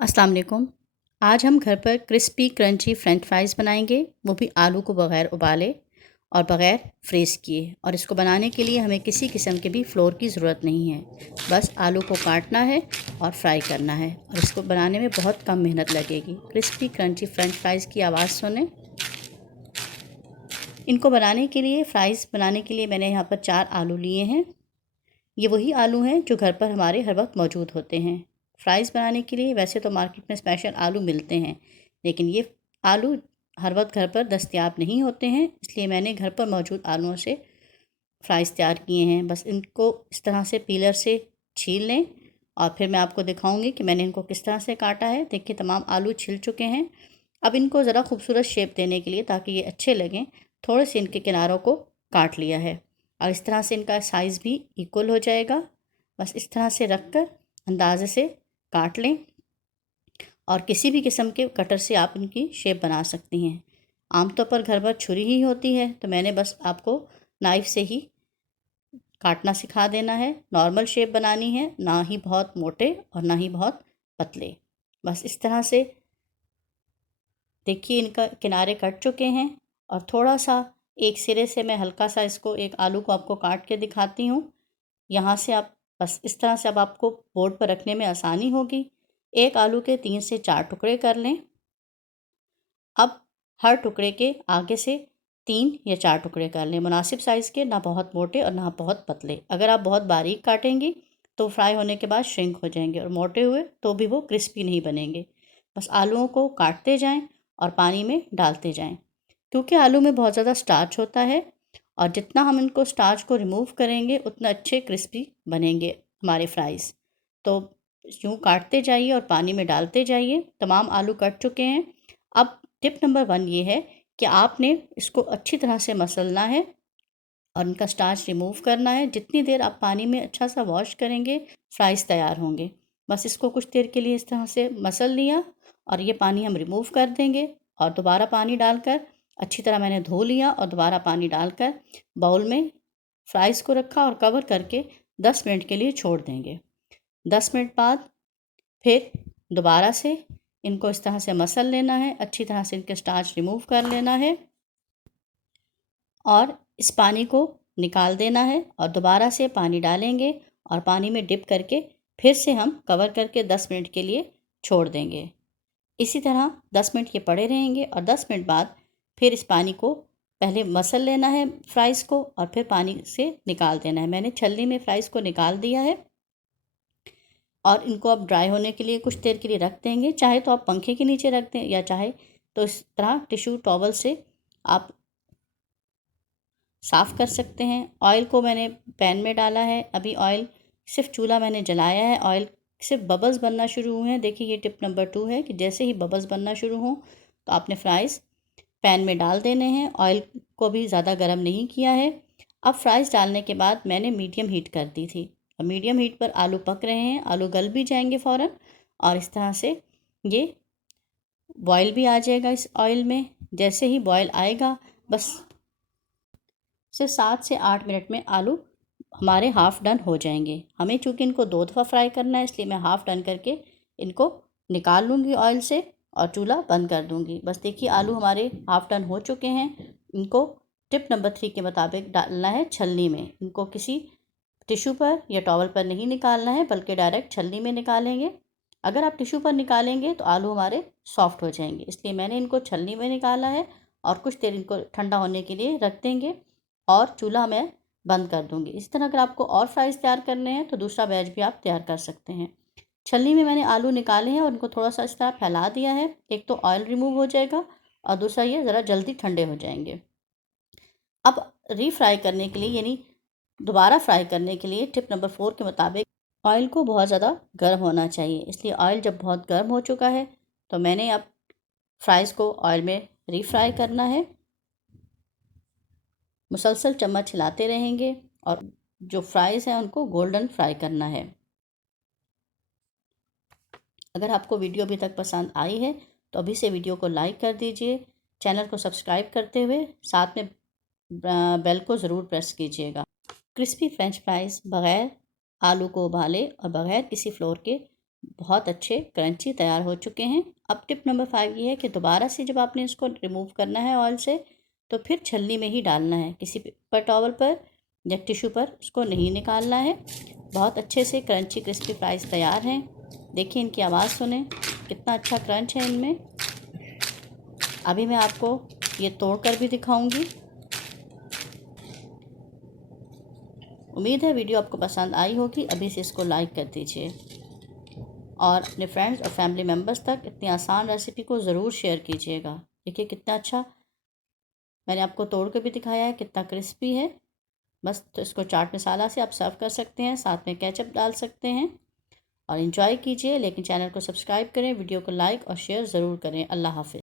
अस्सलाम वालेकुम। आज हम घर पर क्रिस्पी क्रंची फ्रेंच फ्राइज़ बनाएंगे, वो भी आलू को बग़ैर उबाले और बग़ैर फ्रीज़ किए। और इसको बनाने के लिए हमें किसी किस्म के भी फ्लोर की ज़रूरत नहीं है, बस आलू को काटना है और फ्राई करना है। और इसको बनाने में बहुत कम मेहनत लगेगी। क्रिस्पी क्रंची फ्रेंच फ्राइज़ की आवाज़ सुने। इनको बनाने के लिए, फ़्राइज़ बनाने के लिए मैंने यहाँ पर 4 आलू लिए हैं। ये वही आलू हैं जो घर पर हमारे हर वक्त मौजूद होते हैं। फ़्राइज़ बनाने के लिए वैसे तो मार्केट में स्पेशल आलू मिलते हैं, लेकिन ये आलू हर वक्त घर पर दस्तयाब नहीं होते हैं, इसलिए मैंने घर पर मौजूद आलूओं से फ़्राइज़ तैयार किए हैं। बस इनको इस तरह से पीलर से छील लें और फिर मैं आपको दिखाऊंगी कि मैंने इनको किस तरह से काटा है। देखिए, तमाम आलू छिल चुके हैं। अब इनको ज़रा खूबसूरत शेप देने के लिए, ताकि ये अच्छे लगें, थोड़े से इनके किनारों को काट लिया है और इस तरह से इनका साइज़ भी इक्वल हो जाएगा। बस इस तरह से रख कर अंदाज़े से काट लें और किसी भी किस्म के कटर से आप इनकी शेप बना सकती हैं। आमतौर पर घर पर छुरी ही होती है, तो मैंने बस आपको नाइफ़ से ही काटना सिखा देना है। नॉर्मल शेप बनानी है, ना ही बहुत मोटे और ना ही बहुत पतले। बस इस तरह से देखिए, इनका किनारे कट चुके हैं और थोड़ा सा एक सिरे से मैं हल्का सा इसको, एक आलू को आपको काट के दिखाती हूँ। यहाँ से आप बस इस तरह से, अब आपको बोर्ड पर रखने में आसानी होगी। एक आलू के 3 से 4 टुकड़े कर लें। अब हर टुकड़े के आगे से 3 या 4 टुकड़े कर लें, मुनासिब साइज़ के, ना बहुत मोटे और ना बहुत पतले। अगर आप बहुत बारीक काटेंगी तो फ्राई होने के बाद श्रिंक हो जाएंगे, और मोटे हुए तो भी वो क्रिस्पी नहीं बनेंगे। बस आलूओं को काटते जाएं और पानी में डालते जाएं, क्योंकि आलू में बहुत ज़्यादा स्टार्च होता है, और जितना हम इनको स्टार्च को रिमूव करेंगे उतना अच्छे क्रिस्पी बनेंगे हमारे फ्राइज़। तो यूँ काटते जाइए और पानी में डालते जाइए। तमाम आलू कट चुके हैं। अब टिप नंबर 1 ये है कि आपने इसको अच्छी तरह से मसलना है और इनका स्टार्च रिमूव करना है। जितनी देर आप पानी में अच्छा सा वॉश करेंगे, फ्राइज़ तैयार होंगे। बस इसको कुछ देर के लिए इस तरह से मसल लिया और ये पानी हम रिमूव कर देंगे, और दोबारा पानी डालकर अच्छी तरह मैंने धो लिया और दोबारा पानी डालकर बाउल में फ्राइज़ को रखा और कवर करके 10 मिनट के लिए छोड़ देंगे। 10 मिनट बाद फिर दोबारा से इनको इस तरह से मसल लेना है, अच्छी तरह से इनके स्टार्च रिमूव कर लेना है और इस पानी को निकाल देना है, और दोबारा से पानी डालेंगे और पानी में डिप करके फिर से हम कवर करके 10 मिनट के लिए छोड़ देंगे। इसी तरह 10 मिनट ये पड़े रहेंगे, और 10 मिनट बाद फिर इस पानी को पहले मसल लेना है फ्राइज़ को, और फिर पानी से निकाल देना है। मैंने छलनी में फ्राइज़ को निकाल दिया है और इनको अब ड्राई होने के लिए कुछ देर के लिए रख देंगे। चाहे तो आप पंखे के नीचे रख दें, या चाहे तो इस तरह टिश्यू टॉवल से आप साफ़ कर सकते हैं। ऑयल को मैंने पैन में डाला है। अभी ऑयल सिर्फ चूल्हा मैंने जलाया है। ऑयल सिर्फ बबल्स बनना शुरू हुए हैं। देखिए, ये टिप नंबर 2 है कि जैसे ही बबल्स बनना शुरू हों तो आपने फ्राइज़ पैन में डाल देने हैं। ऑयल को भी ज़्यादा गर्म नहीं किया है। अब फ्राइज़ डालने के बाद मैंने मीडियम हीट कर दी थी। अब मीडियम हीट पर आलू पक रहे हैं, आलू गल भी जाएंगे फ़ौरन, और इस तरह से ये बॉयल भी आ जाएगा इस ऑयल में। जैसे ही बॉयल आएगा, बस सिर्फ 7 से 8 मिनट में आलू हमारे हाफ़ डन हो जाएंगे। हमें चूँकि इनको 2 दफ़ा फ्राई करना है, इसलिए मैं हाफ़ डन करके इनको निकाल लूँगी ऑयल से और चूल्हा बंद कर दूँगी। बस देखिए, आलू हमारे हाफ़ डन हो चुके हैं। इनको टिप नंबर 3 के मुताबिक डालना है छलनी में। इनको किसी टिश्यू पर या टॉवल पर नहीं निकालना है, बल्कि डायरेक्ट छलनी में निकालेंगे। अगर आप टिश्यू पर निकालेंगे तो आलू हमारे सॉफ्ट हो जाएंगे, इसलिए मैंने इनको छलनी में निकाला है और कुछ देर इनको ठंडा होने के लिए रख देंगे और चूल्हा मैं बंद कर दूंगी। इस तरह अगर आपको और फ्राइज़ तैयार करने हैं तो दूसरा बैच भी आप तैयार कर सकते हैं। छलनी में मैंने आलू निकाले हैं और इनको थोड़ा सा इस तरह फैला दिया है। एक तो ऑयल रिमूव हो जाएगा और दूसरा ये ज़रा जल्दी ठंडे हो जाएंगे। अब रीफ्राई करने के लिए, यानी दोबारा फ्राई करने के लिए, टिप नंबर 4 के मुताबिक ऑयल को बहुत ज़्यादा गर्म होना चाहिए। इसलिए ऑयल जब बहुत गर्म हो चुका है तो मैंने अब फ्राइज़ को ऑयल में रीफ्राई करना है। मुसलसल चम्मच हिलाते रहेंगे और जो फ्राइज़ हैं उनको गोल्डन फ्राई करना है। अगर आपको वीडियो अभी तक पसंद आई है तो अभी से वीडियो को लाइक कर दीजिए, चैनल को सब्सक्राइब करते हुए साथ में बेल को ज़रूर प्रेस कीजिएगा। क्रिस्पी फ्रेंच फ्राइज़ बग़ैर आलू को उबाले और बग़ैर किसी फ्लोर के बहुत अच्छे क्रंची तैयार हो चुके हैं। अब टिप नंबर 5 ये है कि दोबारा से जब आपने इसको रिमूव करना है ऑयल से, तो फिर छलनी में ही डालना है, किसी पेपर टॉवल पर या टिश्यू पर उसको नहीं निकालना है। बहुत अच्छे से क्रंची क्रिस्पी फ्राइज़ तैयार हैं। देखिए इनकी आवाज़ सुने, कितना अच्छा क्रंच है इनमें। अभी मैं आपको ये तोड़ कर भी दिखाऊंगी। उम्मीद है वीडियो आपको पसंद आई होगी। अभी से इसको लाइक कर दीजिए और अपने फ्रेंड्स और फैमिली मेम्बर्स तक इतनी आसान रेसिपी को ज़रूर शेयर कीजिएगा। देखिए कितना अच्छा मैंने आपको तोड़ कर भी दिखाया है, कितना क्रिस्पी है। बस तो इसको चाट मसाला से आप सर्व कर सकते हैं, साथ में केचप डाल सकते हैं और इन्जॉय कीजिए। लेकिन चैनल को सब्सक्राइब करें, वीडियो को लाइक और शेयर ज़रूर करें। अल्लाह हाफ़िज़।